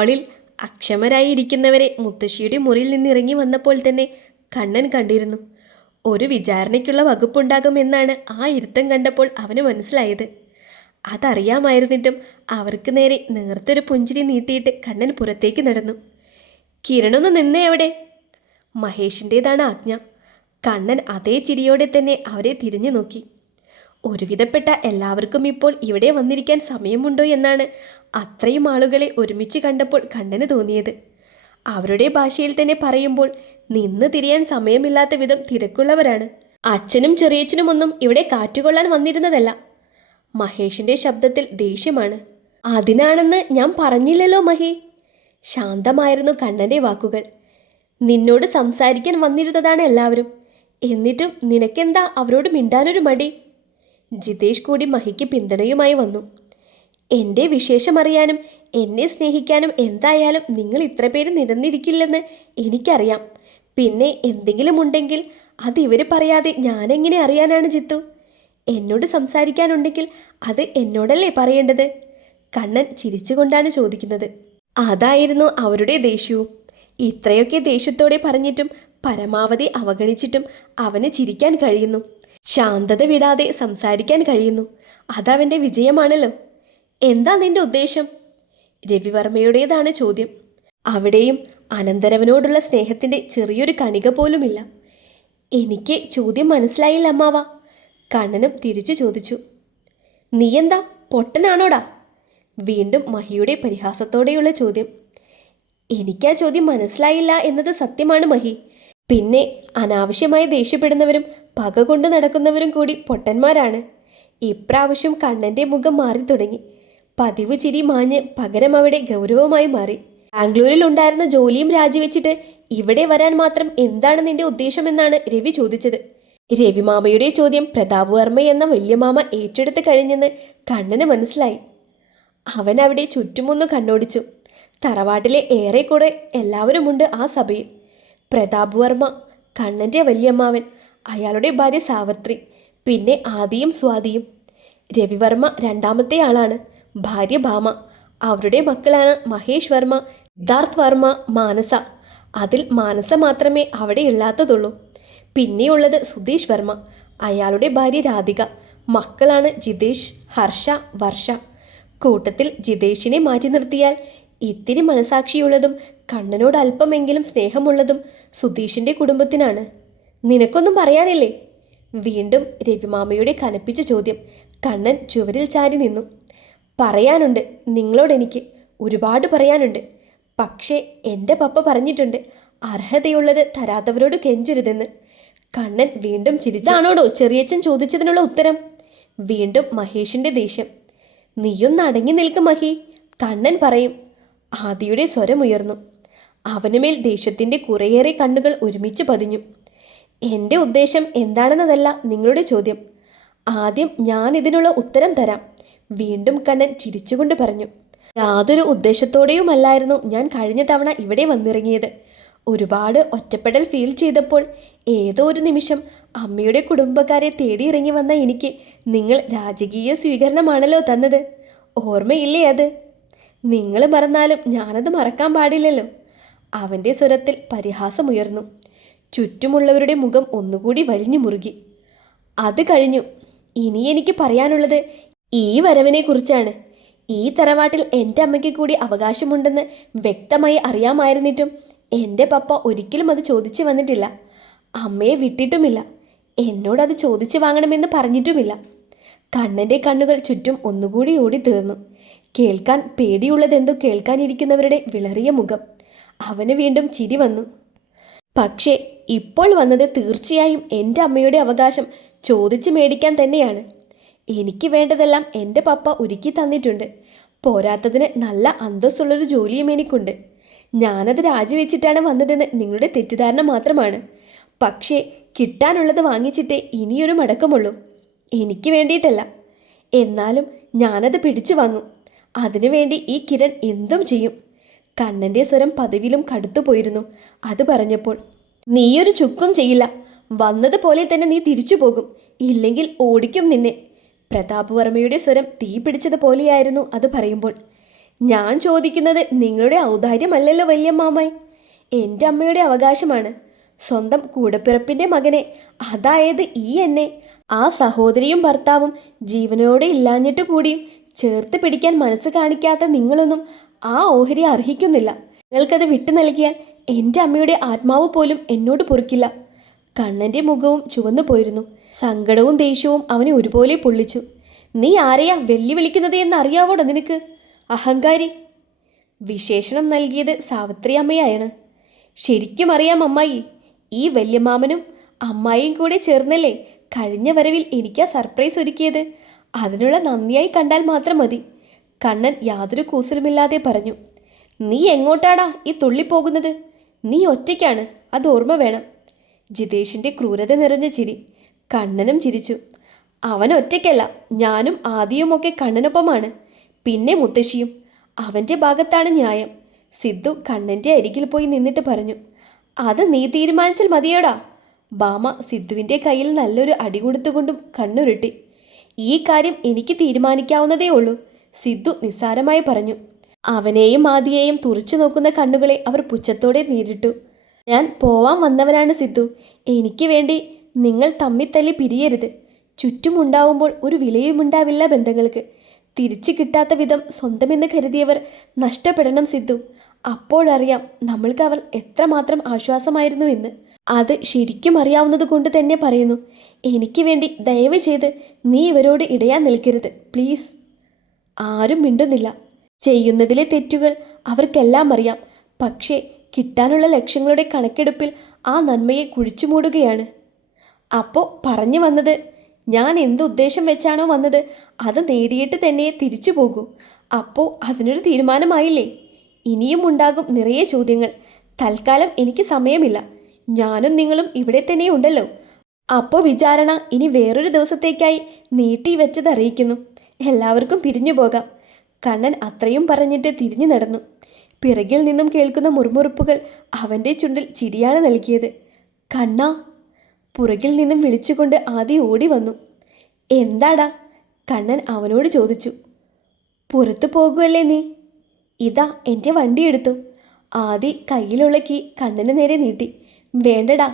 ഹാളിൽ അക്ഷമരായിരിക്കുന്നവരെ മുത്തശ്ശിയുടെ മുറിയിൽ നിന്നിറങ്ങി വന്നപ്പോൾ തന്നെ കണ്ണൻ കണ്ടിരുന്നു. ഒരു വിചാരണയ്ക്കുള്ള വകുപ്പുണ്ടാകുമെന്നാണ് ആ ഇരുത്തം കണ്ടപ്പോൾ അവന് മനസ്സിലായത്. അതറിയാമായിരുന്നിട്ടും അവർക്ക് നേരെ നേർത്തൊരു പുഞ്ചിരി നീട്ടിയിട്ട് കണ്ണൻ പുറത്തേക്ക് നടന്നു. കിരണൊന്ന് നിന്നേ അവിടെ. മഹേഷിൻ്റേതാണ് ആജ്ഞ. കണ്ണൻ അതേ ചിരിയോടെ തന്നെ അവരെ തിരിഞ്ഞു നോക്കി. ഒരുവിധപ്പെട്ട എല്ലാവർക്കും ഇപ്പോൾ ഇവിടെ വന്നിരിക്കാൻ സമയമുണ്ടോ എന്നാണ് അത്രയും ആളുകളെ ഒരുമിച്ച് കണ്ടപ്പോൾ കണ്ണന് തോന്നിയത്. അവരുടെ ഭാഷയിൽ തന്നെ പറയുമ്പോൾ നിന്ന് തിരിയാൻ സമയമില്ലാത്ത വിധം തിരക്കുള്ളവരാണ്. അച്ഛനും ചെറിയച്ഛനുമൊന്നും ഇവിടെ കാറ്റുകൊള്ളാൻ വന്നിരുന്നതല്ല. മഹേഷിൻ്റെ ശബ്ദത്തിൽ ദേഷ്യമാണ്. അതിനാണെന്ന് ഞാൻ പറഞ്ഞില്ലല്ലോ മഹി. ശാന്തമായിരുന്നു കണ്ണൻ്റെ വാക്കുകൾ. നിന്നോട് സംസാരിക്കാൻ വന്നിരുന്നതാണ് എല്ലാവരും. എന്നിട്ടും നിനക്കെന്താ അവരോട് മിണ്ടാനൊരു മടി? ജിതേഷ് കൂടി മഹിക്ക് പിന്തുണയുമായി വന്നു. എൻ്റെ വിശേഷമറിയാനും എന്നെ സ്നേഹിക്കാനും എന്തായാലും നിങ്ങൾ ഇത്ര പേര് നിരന്നിരിക്കില്ലെന്ന് എനിക്കറിയാം. പിന്നെ എന്തെങ്കിലും ഉണ്ടെങ്കിൽ അത് ഇവർ പറയാതെ ഞാനെങ്ങനെ അറിയാനാണ് ജിത്തു? എന്നോട് സംസാരിക്കാനുണ്ടെങ്കിൽ അത് എന്നോടല്ലേ പറയേണ്ടത്? കണ്ണൻ ചിരിച്ചുകൊണ്ടാണ് ചോദിക്കുന്നത്. അതായിരുന്നു അവരുടെ ദേഷ്യവും. ഇത്രയൊക്കെ ദേഷ്യത്തോടെ പറഞ്ഞിട്ടും പരമാവധി അവഗണിച്ചിട്ടും അവന് ചിരിക്കാൻ കഴിയുന്നു. ശാന്തത വിടാതെ സംസാരിക്കാൻ കഴിയുന്നു. അതവൻ്റെ വിജയമാണല്ലോ. എന്താ നിന്റെ ഉദ്ദേശം? രവിവർമ്മയുടേതാണ് ചോദ്യം. അവിടെയും അനന്തരവനോടുള്ള സ്നേഹത്തിൻ്റെ ചെറിയൊരു കണിക പോലുമില്ല. എനിക്ക് ചോദ്യം മനസ്സിലായില്ല അമ്മാവ. കണ്ണനും തിരിച്ചു ചോദിച്ചു. നീ എന്താ പൊട്ടനാണോടാ? വീണ്ടും മഹിയുടെ പരിഹാസത്തോടെയുള്ള ചോദ്യം. എനിക്കാ ചോദ്യം മനസ്സിലായില്ല എന്നത് സത്യമാണ് മഹി. പിന്നെ അനാവശ്യമായി ദേഷ്യപ്പെടുന്നവരും പക കൊണ്ട് നടക്കുന്നവരും കൂടി പൊട്ടന്മാരാണ്. ഇപ്രാവശ്യം കണ്ണൻ്റെ മുഖം മാറി തുടങ്ങി. പതിവ് ചിരി മാഞ്ഞ് പകരം അവിടെ ഗൗരവമായി മാറി. ബാംഗ്ലൂരിൽ ഉണ്ടായിരുന്ന ജോലിയും രാജിവെച്ചിട്ട് ഇവിടെ വരാൻ മാത്രം എന്താണ് നിന്റെ ഉദ്ദേശമെന്നാണ് രവി ചോദിച്ചത്. രവിമാമയുടെ ചോദ്യം പ്രതാപ് വർമ്മ എന്ന വല്യമാമ ഏറ്റെടുത്ത് കഴിഞ്ഞെന്ന് കണ്ണന് മനസ്സിലായി. അവൻ അവിടെ ചുറ്റുമൊന്ന് കണ്ണോടിച്ചു. തറവാട്ടിലെ ഏറെക്കുറെ എല്ലാവരുമുണ്ട് ആ സഭയിൽ. പ്രതാപ് വർമ്മ, കണ്ണൻ്റെ വല്യമ്മാവൻ, അയാളുടെ ഭാര്യ സാവിത്രി, പിന്നെ ആദിയും സ്വാതിയും. രവിവർമ്മ രണ്ടാമത്തെ ആളാണ്. ഭാര്യ ഭാമ. അവരുടെ മക്കളാണ് മഹേഷ് വർമ്മ, സിദ്ധാർത്ഥ് വർമ്മ, മാനസ. അതിൽ മാനസ മാത്രമേ അവിടെ ഇല്ലാത്തതുള്ളൂ. പിന്നെയുള്ളത് സുധീഷ് വർമ്മ, അയാളുടെ ഭാര്യ രാധിക. മക്കളാണ് ജിതേഷ്, ഹർഷ, വർഷ. കൂട്ടത്തിൽ ജിതേഷിനെ മാറ്റി നിർത്തിയാൽ ഇത്തിരി മനസാക്ഷിയുള്ളതും കണ്ണനോട് അല്പമെങ്കിലും സ്നേഹമുള്ളതും സുധീഷിൻ്റെ കുടുംബത്തിനാണ്. നിനക്കൊന്നും പറയാനില്ലേ? വീണ്ടും രവിമാമയുടെ കനപ്പിച്ച ചോദ്യം. കണ്ണൻ ചുവരിൽ ചാരി നിന്നു. പറയാനുണ്ട് നിങ്ങളോടെനിക്ക്, ഒരുപാട് പറയാനുണ്ട്. പക്ഷേ എൻ്റെ പപ്പ പറഞ്ഞിട്ടുണ്ട് അർഹതയുള്ളത് തരാത്തവരോട് കെഞ്ചരുതെന്ന്. കണ്ണൻ വീണ്ടും ചിരിച്ചാണോടോ ചെറിയച്ഛൻ ചോദിച്ചതിനുള്ള ഉത്തരം? വീണ്ടും മഹേഷിൻ്റെ ദേഷ്യം. നീയൊന്ന് അടങ്ങി നിൽക്ക് മഹി, കണ്ണൻ പറയും. ആദിയുടെ സ്വരമുയർന്നു. അവനുമേൽ ദേഷ്യത്തിൻ്റെ കുറേയേറെ കണ്ണുകൾ ഒരുമിച്ച് പതിഞ്ഞു. എൻ്റെ ഉദ്ദേശം എന്താണെന്നതല്ല നിങ്ങളുടെ ചോദ്യം. ആദ്യം ഞാൻ ഇതിനുള്ള ഉത്തരം തരാം. വീണ്ടും കണ്ണൻ ചിരിച്ചുകൊണ്ട് പറഞ്ഞു. യാതൊരു ഉദ്ദേശത്തോടെയുമല്ലായിരുന്നു ഞാൻ കഴിഞ്ഞ തവണ ഇവിടെ വന്നിറങ്ങിയത്. ഒരുപാട് ഒറ്റപ്പെടൽ ഫീൽ ചെയ്തപ്പോൾ ഏതോ ഒരു നിമിഷം അമ്മയുടെ കുടുംബക്കാരെ തേടിയിറങ്ങി വന്ന എനിക്ക് നിങ്ങൾ രാജകീയ സ്വീകരണമാണല്ലോ തന്നത്. ഓർമ്മയില്ലേ അത്? നിങ്ങൾ മറന്നാലും ഞാനത് മറക്കാൻ പാടില്ലല്ലോ. അവൻ്റെ സ്വരത്തിൽ പരിഹാസമുയർന്നു. ചുറ്റുമുള്ളവരുടെ മുഖം ഒന്നുകൂടി വലിഞ്ഞു മുറുകി. അത് കഴിഞ്ഞു. ഇനി എനിക്ക് പറയാനുള്ളത് ഈ വരവിനെ കുറിച്ചാണ്. ഈ തറവാട്ടിൽ എൻ്റെ അമ്മയ്ക്ക് കൂടി അവകാശമുണ്ടെന്ന് വ്യക്തമായി അറിയാമായിരുന്നിട്ടും എൻ്റെ പപ്പ ഒരിക്കലും അത് ചോദിച്ചു വന്നിട്ടില്ല. അമ്മയെ വിട്ടിട്ടുമില്ല. എന്നോടത് ചോദിച്ചു വാങ്ങണമെന്ന് പറഞ്ഞിട്ടുമില്ല. കണ്ണൻ്റെ കണ്ണുകൾ ചുറ്റും ഒന്നുകൂടി ഓടി തീർന്നു. കേൾക്കാൻ പേടിയുള്ളതെന്തോ കേൾക്കാനിരിക്കുന്നവരുടെ വിളറിയ മുഖം. അവന് വീണ്ടും ചിരി വന്നു. പക്ഷേ ഇപ്പോൾ വന്നത് തീർച്ചയായും എൻ്റെ അമ്മയുടെ അവകാശം ചോദിച്ചു മേടിക്കാൻ തന്നെയാണ്. എനിക്ക് വേണ്ടതെല്ലാം എൻ്റെ പപ്പ ഒരുക്കി തന്നിട്ടുണ്ട്. പോരാത്തതിന് നല്ല അന്തസ്സുള്ളൊരു ജോലിയും എനിക്കുണ്ട്. ഞാനത് രാജിവെച്ചിട്ടാണ് വന്നതെന്ന് നിങ്ങളുടെ തെറ്റിദ്ധാരണ മാത്രമാണ്. പക്ഷേ കിട്ടാനുള്ളത് വാങ്ങിച്ചിട്ടേ ഇനിയൊരു മടക്കമുള്ളൂ. എനിക്ക് വേണ്ടിയിട്ടല്ല. എന്നാലും ഞാനത് പിടിച്ചു വാങ്ങും. അതിനുവേണ്ടി ഈ കിരൺ എന്തും ചെയ്യും. കണ്ണൻ്റെ സ്വരം പതിവിലും കടുത്തുപോയിരുന്നു അത് പറഞ്ഞപ്പോൾ. നീയൊരു ചുക്കും ചെയ്യില്ല. വന്നതുപോലെ തന്നെ നീ തിരിച്ചു പോകും. ഇല്ലെങ്കിൽ ഓടിക്കും നിന്നെ. പ്രതാപ് വർമ്മയുടെ സ്വരം തീ പിടിച്ചതുപോലെയായിരുന്നു അത് പറയുമ്പോൾ. ഞാൻ ചോദിക്കുന്നത് നിങ്ങളുടെ ഔദാര്യമല്ലല്ലോ വല്യമ്മാമായി, എൻ്റെ അമ്മയുടെ അവകാശമാണ്. സ്വന്തം കൂടപ്പിറപ്പിൻ്റെ മകനെ, അതായത് എന്നെ, ആ സഹോദരിയും ഭർത്താവും ജീവനോടെ ഇല്ലാഞ്ഞിട്ട് കൂടിയും ചേർത്ത് പിടിക്കാൻ മനസ്സ് കാണിക്കാത്ത നിങ്ങളൊന്നും ആ ഓഹരി അർഹിക്കുന്നില്ല. നിങ്ങൾക്കത് വിട്ടു നൽകിയാൽ എൻ്റെ അമ്മയുടെ ആത്മാവ് പോലും എന്നോട് പൊറുക്കില്ല. കണ്ണൻ്റെ മുഖവും ചുവന്നു പോയിരുന്നു. സങ്കടവും ദേഷ്യവും അവനെ ഒരുപോലെ പൊള്ളിച്ചു. നീ ആരെയാ വെല്ലുവിളിക്കുന്നത് എന്നറിയാവോടോ നിനക്ക്, അഹങ്കാരി? വിശേഷണം നൽകിയത് സാവിത്രി അമ്മയാണ്. ശരിക്കും അറിയാം അമ്മായി. ഈ വല്യമാമനും അമ്മായിയും കൂടെ ചേർന്നല്ലേ കഴിഞ്ഞ വരവിൽ എനിക്ക് ആ സർപ്രൈസ് ഒരുക്കിയത്. അതിനുള്ള നന്ദിയായി കണ്ടാൽ മാത്രം മതി. കണ്ണൻ യാതൊരു കൂസലുമില്ലാതെ പറഞ്ഞു. നീ എങ്ങോട്ടാടാ ഈ തുള്ളിപ്പോകുന്നത്? നീ ഒറ്റയ്ക്കാണ്, അത് ഓർമ്മ വേണം. ജിതേഷിൻ്റെ ക്രൂരത നിറഞ്ഞ ചിരി. കണ്ണനും ചിരിച്ചു. അവൻ ഒറ്റയ്ക്കല്ല, ഞാനും ആദിയുമൊക്കെ കണ്ണനൊപ്പമാണ്. പിന്നെ മുത്തശ്ശിയും. അവൻ്റെ ഭാഗത്താണ് ന്യായം. സിദ്ധു കണ്ണൻ്റെ അരികിൽ പോയി നിന്നിട്ട് പറഞ്ഞു. അത് നീ തീരുമാനിച്ചാൽ മതിയോടാ. ബാമ സിദ്ധുവിൻ്റെ കയ്യിൽ നല്ലൊരു അടി കൊടുത്തുകൊണ്ടും കണ്ണുരുട്ടി. ഈ കാര്യം എനിക്ക് തീരുമാനിക്കാവുന്നതേ ഉള്ളൂ, സിദ്ധു നിസ്സാരമായി പറഞ്ഞു. അവനെയും ആദിയെയും തുറച്ചു നോക്കുന്ന കണ്ണുകളെ അവർ പുച്ഛത്തോടെ നേരിട്ടു. ഞാൻ പോവാൻ വന്നവനാണ് സിദ്ധു. എനിക്ക് വേണ്ടി നിങ്ങൾ തമ്മിത്തല്ലി പിരിയരുത്. ചുറ്റുമുണ്ടാവുമ്പോൾ ഒരു വിലയുമുണ്ടാവില്ല ബന്ധങ്ങൾക്ക്. തിരിച്ചു കിട്ടാത്ത വിധം സ്വന്തമെന്ന് കരുതിയവർ നഷ്ടപ്പെടണം സിദ്ധു. അപ്പോഴറിയാം നമ്മൾക്ക് അവർ എത്രമാത്രം ആശ്വാസമായിരുന്നു എന്ന്. അത് ശരിക്കും അറിയാവുന്നത് കൊണ്ട് തന്നെ പറയുന്നു. എനിക്ക് വേണ്ടി ദയവ് ചെയ്ത് നീ ഇവരോട് ഇടയാൻ നിൽക്കരുത്, പ്ലീസ്. ആരും മിണ്ടുന്നില്ല. ചെയ്യുന്നതിലെ തെറ്റുകൾ അവർക്കെല്ലാം അറിയാം. പക്ഷേ കിട്ടാനുള്ള ലക്ഷ്യങ്ങളുടെ കണക്കെടുപ്പിൽ ആ നന്മയെ കുഴിച്ചു മൂടുകയാണ്. അപ്പോൾ പറഞ്ഞു വന്നത്, ഞാൻ എന്ത് ഉദ്ദേശം വെച്ചാണോ വന്നത് അത് നേടിയിട്ട് തന്നെ തിരിച്ചു പോകൂ. അപ്പോൾ അതിനൊരു തീരുമാനമായില്ലേ? ഇനിയും ഉണ്ടാകും നിറയെ ചോദ്യങ്ങൾ. തൽക്കാലം എനിക്ക് സമയമില്ല. ഞാനും നിങ്ങളും ഇവിടെ തന്നെ ഉണ്ടല്ലോ. അപ്പോൾ വിചാരണ ഇനി വേറൊരു ദിവസത്തേക്കായി നീട്ടി വെച്ചത് അറിയിക്കുന്നു. എല്ലാവർക്കും പിരിഞ്ഞു പോകാം. കണ്ണൻ അത്രയും പറഞ്ഞിട്ട് തിരിഞ്ഞു നടന്നു. പിറകിൽ നിന്നും കേൾക്കുന്ന മുറുമുറുപ്പുകൾ അവൻ്റെ ചുണ്ടിൽ ചിരിയാണ് നൽകിയത്. കണ്ണാ, പുറകിൽ നിന്നും വിളിച്ചുകൊണ്ട് ആദി ഓടി വന്നു. എന്താടാ? കണ്ണൻ അവനോട് ചോദിച്ചു. പുറത്തു പോകുമല്ലേ നീ? ഇതാ എൻ്റെ വണ്ടി എടുത്തു. ആദി കയ്യിലുള്ള കീ കണ്ണന് നേരെ നീട്ടി. വേണ്ടടാ,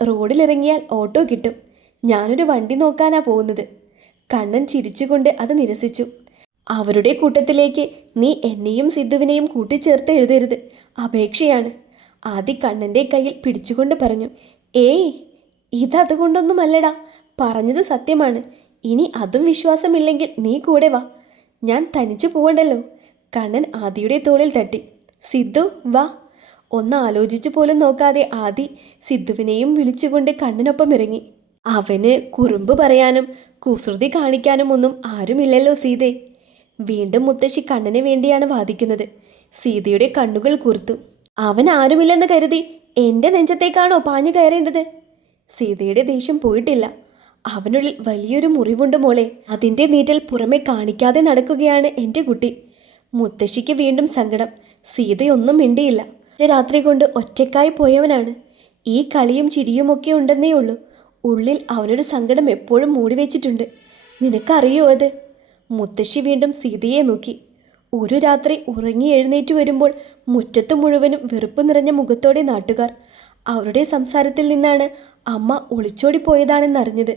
റോഡിലിറങ്ങിയാൽ ഓട്ടോ കിട്ടും. ഞാനൊരു വണ്ടി നോക്കാനാ പോകുന്നത്. കണ്ണൻ ചിരിച്ചുകൊണ്ട് അത് നിരസിച്ചു. അവരുടെ കൂട്ടത്തിലേക്ക് നീ എന്നെയും സിദ്ധുവിനെയും കൂട്ടിച്ചേർത്ത് എഴുതരുത്, അപേക്ഷയാണ്. ആദി കണ്ണൻ്റെ കയ്യിൽ പിടിച്ചുകൊണ്ട് പറഞ്ഞു. ഏയ്, ഇതതുകൊണ്ടൊന്നുമല്ലടാ, പറഞ്ഞത് സത്യമാണ്. ഇനി അതും വിശ്വാസമില്ലെങ്കിൽ നീ കൂടെ വാ, ഞാൻ തനിച്ചു പോവണ്ടല്ലോ. കണ്ണൻ ആദിയുടെ തോളിൽ തട്ടി. സിദ്ധു വാ. ഒന്ന് ആലോചിച്ചു പോലും നോക്കാതെ ആദി സിദ്ധുവിനെയും വിളിച്ചുകൊണ്ട് കണ്ണനൊപ്പം ഇറങ്ങി. അവന് കുറുമ്പ് പറയാനും കുസൃതി കാണിക്കാനും ഒന്നും ആരുമില്ലല്ലോ സീതേ. വീണ്ടും മുത്തശ്ശി കണ്ണന് വേണ്ടിയാണ് വാദിക്കുന്നത്. സീതയുടെ കണ്ണുകൾ കൂർത്തു. അവൻ ആരുമില്ലെന്ന് കരുതി എൻ്റെ നെഞ്ചത്തേക്കാണോ പാഞ്ഞു കയറേണ്ടത്? സീതയുടെ ദേഷ്യം പോയിട്ടില്ല. അവനുള്ളിൽ വലിയൊരു മുറിവുണ്ട് മോളെ. അതിൻ്റെ നീറ്റൽ പുറമെ കാണിക്കാതെ നടക്കുകയാണ് എൻ്റെ കുട്ടി. മുത്തശ്ശിക്ക് വീണ്ടും സങ്കടം. സീതയൊന്നും മിണ്ടിയില്ല. രാത്രി കൊണ്ട് ഒറ്റക്കായി പോയവനാണ്. ഈ കളിയും ചിരിയുമൊക്കെ ഉണ്ടെന്നേ ഉള്ളൂ. ഉള്ളിൽ അവനൊരു സങ്കടം എപ്പോഴും മൂടിവെച്ചിട്ടുണ്ട്. നിനക്കറിയോ അത്? മുത്തശ്ശി വീണ്ടും സീതയെ നോക്കി. ഒരു രാത്രി ഉറങ്ങി എഴുന്നേറ്റ് വരുമ്പോൾ മുറ്റത്ത് മുഴുവനും വെറുപ്പ് നിറഞ്ഞ മുഖത്തോടെ നാട്ടുകാർ. അവരുടെ സംസാരത്തിൽ നിന്നാണ് അമ്മ ഒളിച്ചോടിപ്പോയതാണെന്നറിഞ്ഞത്.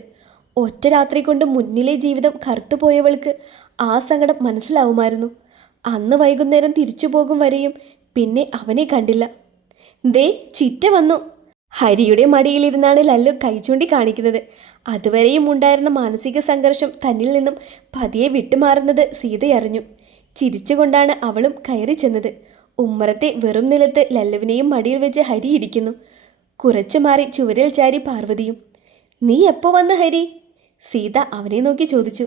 ഒറ്റ രാത്രി കൊണ്ട് മുന്നിലെ ജീവിതം കറുത്തുപോയവൾക്ക് ആ സങ്കടം മനസ്സിലാവുമായിരുന്നു. അന്ന് വൈകുന്നേരം തിരിച്ചു പോകും വരെയും പിന്നെ അവനെ കണ്ടില്ല. ദേ ചിറ്റ വന്നു. ഹരിയുടെ മടിയിലിരുന്നാണ് ലല്ലു കൈചൂണ്ടി കാണിക്കുന്നത്. അതുവരെയും ഉണ്ടായിരുന്ന മാനസിക സംഘർഷം തന്നിൽ നിന്നും പതിയെ വിട്ടുമാറുന്നത് സീതയറിഞ്ഞു. ചിരിച്ചുകൊണ്ടാണ് അവളും കയറി ചെന്നത്. ഉമ്മറത്തെ വെറും നിലത്ത് ലല്ലുവിനെയും മടിയിൽ വെച്ച് ഹരി ഇരിക്കുന്നു. കുറച്ചു മാറി ചുവരിൽ ചാരി പാർവതിയും. നീ എപ്പോൾ വന്ന ഹരി? സീത അവനെ നോക്കി ചോദിച്ചു.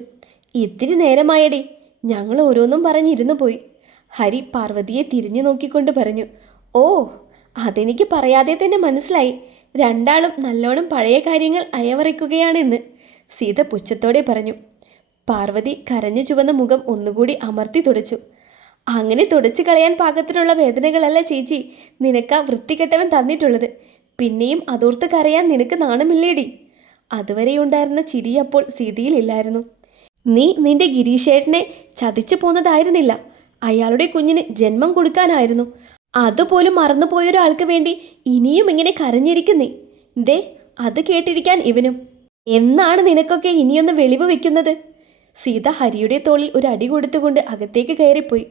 ഇത്തിരി നേരമായടി, ഞങ്ങൾ ഓരോന്നും പറഞ്ഞിരുന്നു പോയി. ഹരി പാർവതിയെ തിരിഞ്ഞു നോക്കിക്കൊണ്ട് പറഞ്ഞു. ഓ, അതെനിക്ക് പറയാതെ തന്നെ മനസ്സിലായി. രണ്ടാളും നല്ലോണം പഴയ കാര്യങ്ങൾ അയവറിക്കുകയാണെന്ന് സീത പുച്ഛത്തോടെ പറഞ്ഞു. പാർവതി കരഞ്ഞു ചുവന്ന മുഖം ഒന്നുകൂടി അമർത്തി തുടച്ചു. അങ്ങനെ തുടച്ചു കളയാൻ പാകത്തിലുള്ള വേദനകളല്ല ചേച്ചി നിനക്ക് ആ വൃത്തികെട്ടവൻ തന്നിട്ടുള്ളത്. പിന്നെയും അതോർത്ത് കരയാൻ നിനക്ക് നാണമില്ലേടി? അതുവരെയുണ്ടായിരുന്ന ചിരി അപ്പോൾ സീതയിലില്ലായിരുന്നു. നീ നിന്റെ ഗിരീഷേട്ടനെ ചതിച്ചു പോന്നതായിരുന്നില്ല. അയാളുടെ കുഞ്ഞിന് ജന്മം കൊടുക്കാനായിരുന്നു. അതുപോലും മറന്നുപോയ ഒരാൾക്ക് വേണ്ടി ഇനിയും ഇങ്ങനെ കരഞ്ഞിരിക്കുന്നേ. ദേ, അത് കേട്ടിരിക്കാൻ ഇവനും. എന്നാണ് നിനക്കൊക്കെ ഇനിയൊന്ന് വെളിവ് വെക്കുന്നത്? സീത ഹരിയുടെ തോളിൽ ഒരു അടി കൊടുത്തുകൊണ്ട് അകത്തേക്ക് കയറിപ്പോയി.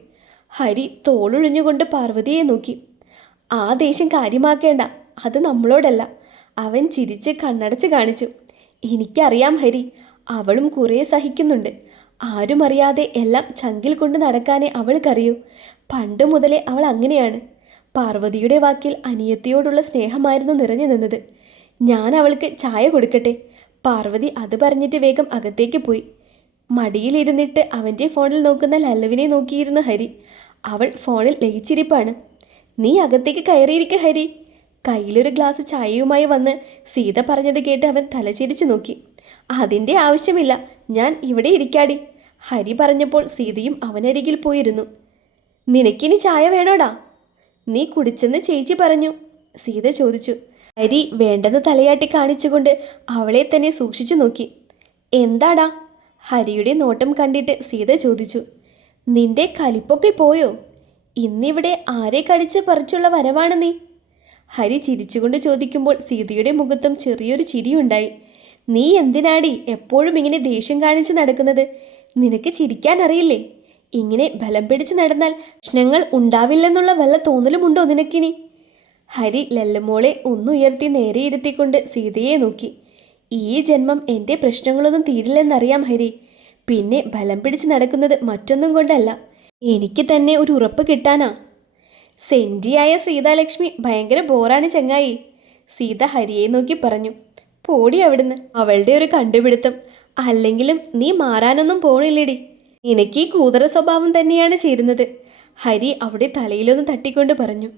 ഹരി തോളൊഴിഞ്ഞുകൊണ്ട് പാർവതിയെ നോക്കി. ആ ദേഷ്യം കാര്യമാക്കേണ്ട, അത് നമ്മളോടല്ല. അവൻ ചിരിച്ച് കണ്ണടച്ച് കാണിച്ചു. എനിക്കറിയാം ഹരി, അവളും കുറേ സഹിക്കുന്നുണ്ട്. ആരും അറിയാതെ എല്ലാം ചങ്കിൽ കൊണ്ട് നടക്കാനേ അവൾക്കറിയൂ. പണ്ട് മുതലേ അവൾ അങ്ങനെയാണ്. പാർവതിയുടെ വാക്കിൽ അനിയത്തിയോടുള്ള സ്നേഹമായിരുന്നു നിറഞ്ഞു നിന്നത്. ഞാൻ അവൾക്ക് ചായ കൊടുക്കട്ടെ? പാർവതി അത് പറഞ്ഞിട്ട് വേഗം അകത്തേക്ക് പോയി. മടിയിലിരുന്നിട്ട് അവൻ്റെ ഫോണിൽ നോക്കുന്ന ലല്ലുവിനെ നോക്കിയിരുന്നു ഹരി. അവൾ ഫോണിൽ ലയിച്ചിരിപ്പാണ്. നീ അകത്തേക്ക് കയറിയിരിക്ക ഹരി. കയ്യിലൊരു ഗ്ലാസ് ചായയുമായി വന്ന് സീത പറഞ്ഞത് കേട്ട് അവൻ തലചിരിച്ചു നോക്കി. അതിൻ്റെ ആവശ്യമില്ല, ഞാൻ ഇവിടെ ഇരിക്കാടി. ഹരി പറഞ്ഞപ്പോൾ സീതയും അവനരികിൽ പോയിരുന്നു. നിനക്കിനി ചായ വേണോടാ? നീ കുടിച്ചെന്ന് ചേച്ചി പറഞ്ഞു, സീത ചോദിച്ചു. ഹരി വേണ്ടെന്ന് തലയാട്ടി കാണിച്ചുകൊണ്ട് അവളെ തന്നെ സൂക്ഷിച്ചു നോക്കി. എന്താടാ? ഹരിയുടെ നോട്ടം കണ്ടിട്ട് സീത ചോദിച്ചു. നിന്റെ കലിപ്പൊക്കെ പോയോ? ഇന്നിവിടെ ആരെ കടിച്ച് പറിച്ചുള്ള വരവാണ് നീ? ഹരി ചിരിച്ചുകൊണ്ട് ചോദിക്കുമ്പോൾ സീതയുടെ മുഖത്തും ചെറിയൊരു ചിരിയുണ്ടായി. നീ എന്തിനാടി എപ്പോഴും ഇങ്ങനെ ദേഷ്യം കാണിച്ച് നടക്കുന്നത്? നിനക്ക് ചിരിക്കാൻ അറിയില്ലേ? ഇങ്ങനെ ബലം പിടിച്ച് നടന്നാൽ പ്രശ്നങ്ങൾ ഉണ്ടാവില്ലെന്നുള്ള വല്ല തോന്നലുമുണ്ടോ നിനക്കിനി? ഹരി ലല്ലമോളെ ഒന്നുയർത്തി നേരെ ഇരുത്തിക്കൊണ്ട് സീതയെ നോക്കി. ഈ ജന്മം എൻ്റെ പ്രശ്നങ്ങളൊന്നും തീരില്ലെന്നറിയാം ഹരി. പിന്നെ ബലം പിടിച്ച് നടക്കുന്നത് മറ്റൊന്നും കൊണ്ടല്ല, എനിക്ക് തന്നെ ഒരു ഉറപ്പ് കിട്ടാനാ. സെൻറ്റിയായ സീതാലക്ഷ്മി ഭയങ്കര ബോറാണ് ചങ്ങായി, സീത ഹരിയെ നോക്കി പറഞ്ഞു. പോടി അവിടുന്ന്, അവളുടെ ഒരു കണ്ടുപിടുത്തം. അല്ലെങ്കിലും നീ മാറാനൊന്നും പോണില്ലേടി. നിനക്ക് ഈ കൂതറ സ്വഭാവം തന്നെയാണ് ചേരുന്നത്. ഹരി അവിടെ തലയിലൊന്ന് തട്ടിക്കൊണ്ട് പറഞ്ഞു.